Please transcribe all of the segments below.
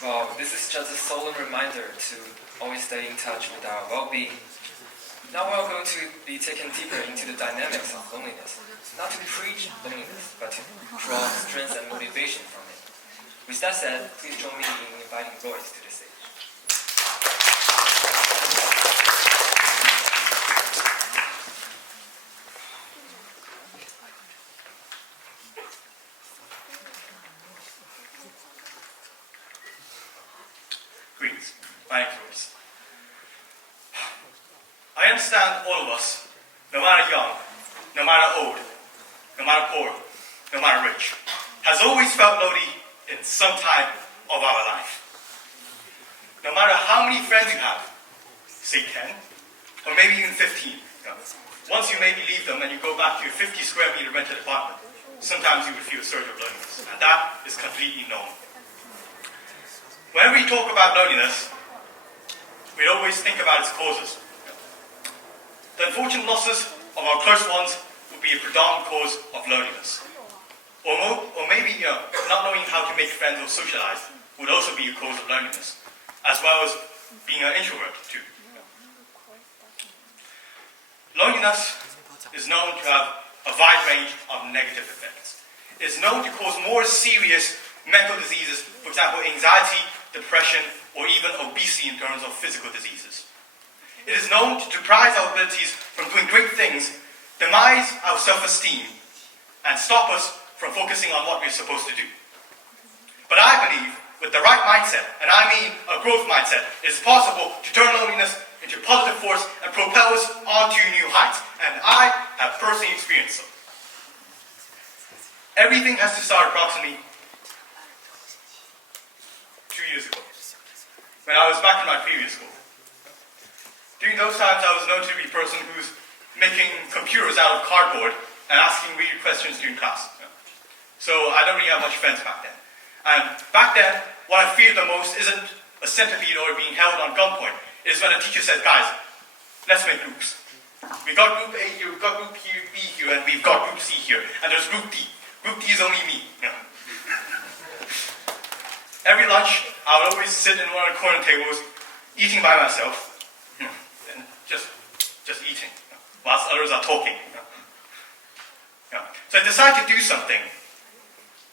Well, this is just a solemn reminder to always stay in touch with our well-being. Now we're going to be taken deeper into the dynamics of loneliness, not to preach loneliness, but to draw strength and motivation from it. With that said, please join me in inviting Royce to the stage. Greetings. My name is Royce. I understand all of us, no matter young, no matter old, no matter poor, no matter rich, has always felt lonely in some time of our life. No matter how many friends you have, say 10, or maybe even 15, once you maybe leave them and you go back to your 50 square meter rented apartment, sometimes you would feel a surge of loneliness, and that is completely normal. Whenever we talk about loneliness, we always think about its causes. The unfortunate losses of our close ones would be a predominant cause of loneliness. Or maybe not knowing how to make friends or socialize would also be a cause of loneliness, as well as being an introvert too. Loneliness is known to have a wide range of negative effects. It is known to cause more serious mental diseases, for example, anxiety, depression, or even obesity in terms of physical diseases. It is known to deprive our abilities from doing great things, demise our self-esteem, and stop us from focusing on what we're supposed to do. But I believe, with the right mindset, and I mean a growth mindset, it is possible to turn loneliness into a positive force and propel us onto new heights. And I have personally experienced them. Everything has to start approximately 2 years ago, when I was back in my previous school. During those times, I was known to be a person who's making computers out of cardboard and asking weird questions during class. So I don't really have much friends back then. And back then, what I feared the most isn't a centipede or being held on gunpoint. It is when a teacher says, guys, let's make groups. We've got group A here, we've got group B here, and we've got group C here. And there's group D. Group D is only me. Every lunch, I would always sit in one of the corner tables, eating by myself, and just eating, whilst others are talking. So I decided to do something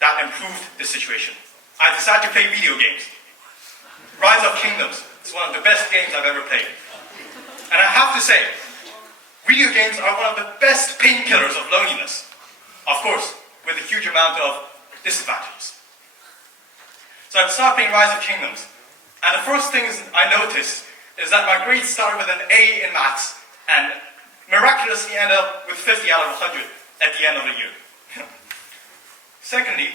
that improved the situation. I decided to play video games. Rise of Kingdoms is one of the best games I've ever played. And I have to say, video games are one of the best painkillers of loneliness. Of course, with a huge amount of disadvantages. So I started playing Rise of Kingdoms, and the first thing I noticed is that my grades started with an A in maths, and miraculously ended up with 50 out of 100 at the end of the year. Secondly,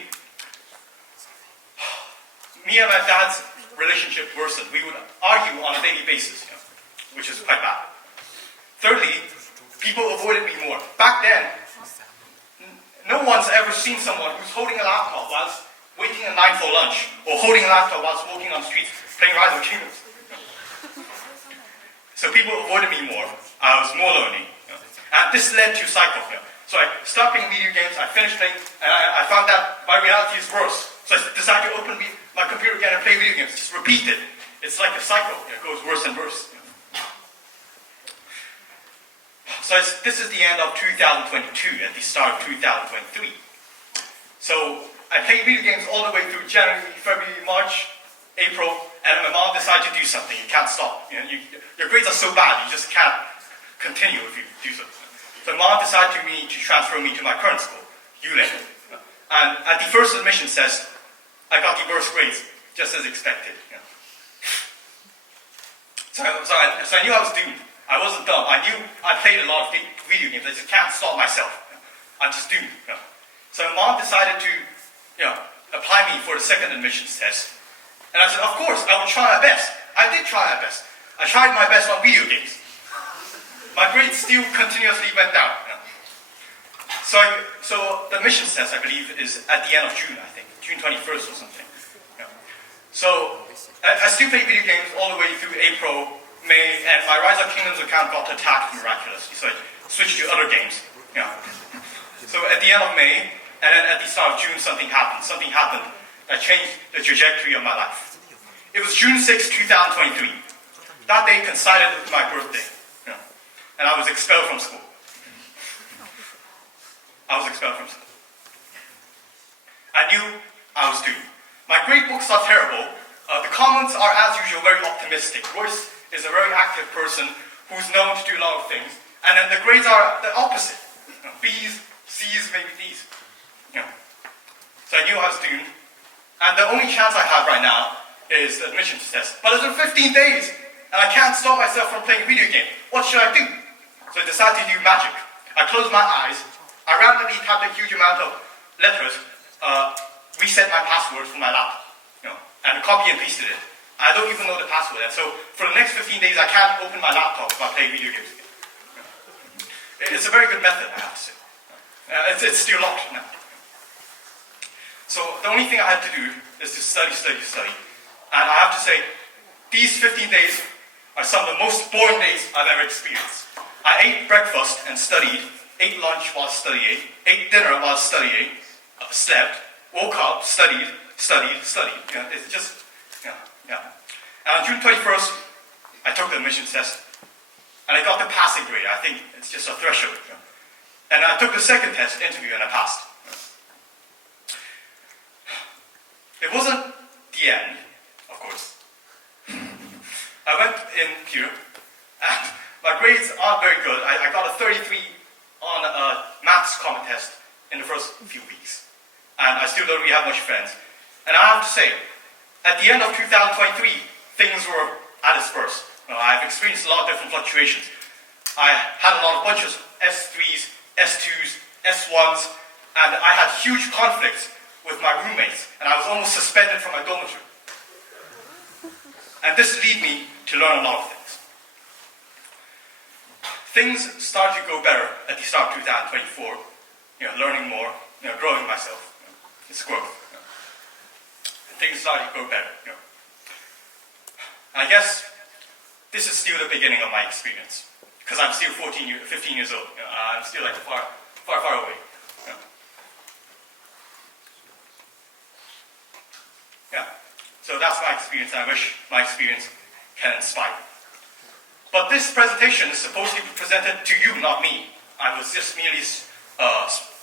me and my dad's relationship worsened. We would argue on a daily basis, which is quite bad. Thirdly, people avoided me more. Back then, no one's ever seen someone who's holding a laptop whilst waiting in line for lunch, or holding a laptop whilst walking on the streets, playing Rise of Kingdoms. So people avoided me more. I was more lonely. And this led to a cycle. So I stopped playing video games, I finished playing, and I found out my reality is worse. So I decided to open my computer again and play video games. Just repeat it. It's like a cycle. It goes worse and worse. So this is the end of 2022 and the start of 2023. So I played video games all the way through January, February, March, April, and my mom decided to do something. You can't stop. Your grades are so bad, you just can't continue if you do so. So mom decided to transfer me to my current school, TEDxUlink. And at the first admission test, I got the worst grades, just as expected. So I knew I was doomed. I wasn't dumb. I knew I played a lot of video games. I just can't stop myself. I'm just doomed. So mom decided to apply me for the second admissions test. And I said, of course, I will try my best. I did try my best. I tried my best on video games. My grades still continuously went down. So the admissions test, I believe, is at the end of June, I think. June 21st or something. So I still play video games all the way through April, May, and my Rise of Kingdoms account got attacked miraculously. So I switched to other games. So at the end of May, and then at the start of June, something happened. Something happened that changed the trajectory of my life. It was June 6, 2023. That day coincided with my birthday. And I was expelled from school. I knew I was doomed. My grade books are terrible. The comments are, as usual, very optimistic. Royce is a very active person who's known to do a lot of things. And then the grades are the opposite. B's, C's, maybe D's. So I knew I was doomed. And the only chance I have right now is the admissions test. But it's in 15 days. And I can't stop myself from playing a video game. What should I do? So I decided to do magic. I closed my eyes. I randomly typed a huge amount of letters, reset my password for my laptop, and copy and pasted it. I don't even know the password. And so for the next 15 days, I can't open my laptop if I play video games again. It's a very good method, I have to say. It's still locked now. So the only thing I had to do is to study. And I have to say, these 15 days are some of the most boring days I've ever experienced. I ate breakfast and studied, ate lunch while studying, ate dinner while studying, slept, woke up, studied. It's just, And on June 21st, I took the admissions test, and I got the passing grade. I think it's just a threshold. And I took the second test, interview, and I passed. It wasn't the end, of course. I went in here, and my grades aren't very good. I got a 33 on a maths common test in the first few weeks. And I still don't really have much friends. And I have to say, at the end of 2023, things were at its worst. I've experienced a lot of different fluctuations. I had a bunches of S3s, S2s, S1s, and I had huge conflicts with my roommates, and I was almost suspended from my dormitory. And this led me to learn a lot of things. Things started to go better at the start of 2024. Learning more, growing myself. It's growth. Things started to go better. I guess this is still the beginning of my experience, because I'm still 15 years old. I'm still like far away. So that's my experience. I wish my experience can inspire. But this presentation is supposed to be presented to you, not me. I was just merely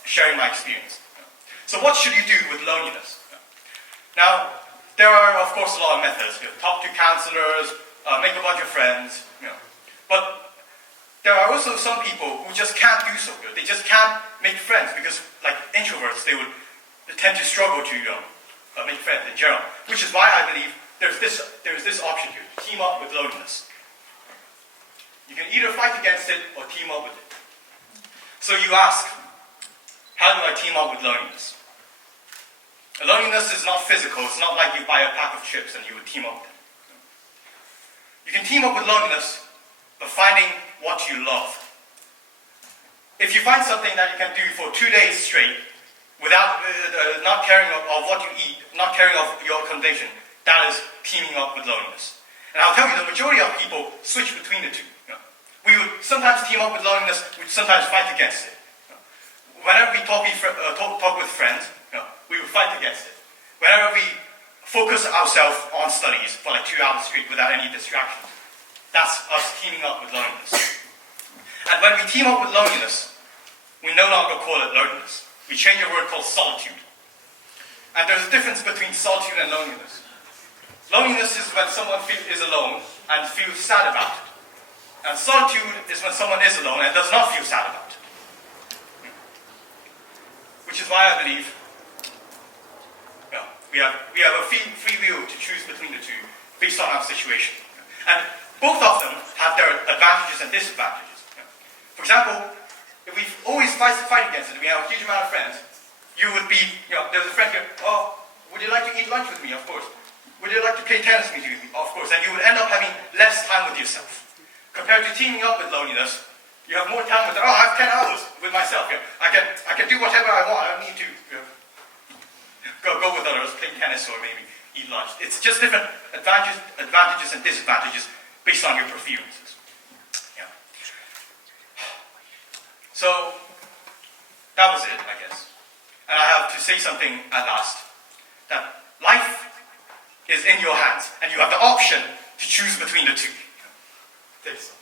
sharing my experience. So what should you do with loneliness? Now, there are, of course, a lot of methods. Talk to counselors, make a bunch of friends. But there are also some people who just can't do so good. They just can't make friends because, like introverts, they tend to struggle to make friends in general. Which is why I believe there's this option here: team up with loneliness. You can either fight against it or team up with it. So you ask, how do I team up with loneliness? Loneliness is not physical. It's not like you buy a pack of chips and you would team up with it. You can team up with loneliness by finding what you love. If you find something that you can do for 2 days straight without not caring of what you eat, not caring of your accommodation, that is teaming up with loneliness. And I'll tell you, the majority of people switch between the two. We would sometimes team up with loneliness, we'd sometimes fight against it. Whenever we talk with friends, we would fight against it. Whenever we focus ourselves on studies for like 2 hours straight without any distractions, that's us teaming up with loneliness. And when we team up with loneliness, we no longer call it loneliness. We change a word called solitude. And there's a difference between solitude and loneliness. Loneliness is when someone is alone and feels sad about it. And solitude is when someone is alone and does not feel sad about it. Which is why I believe we have a free will to choose between the two based on our situation. And both of them have their advantages and disadvantages. For example, if we always fight against it, we have a huge amount of friends, you would be, there's a friend here, would you like to eat lunch with me? Of course. Would you like to play tennis with me? Of course. And you would end up having less time with yourself. Compared to teaming up with loneliness, you have more time with, I have 10 hours with myself. I can do whatever I want. I don't need to go with others, play tennis or maybe eat lunch. It's just different advantages and disadvantages based on your preferences. So, that was it, I guess. And I have to say something at last. That life is in your hands, and you have the option to choose between the two. Thanks.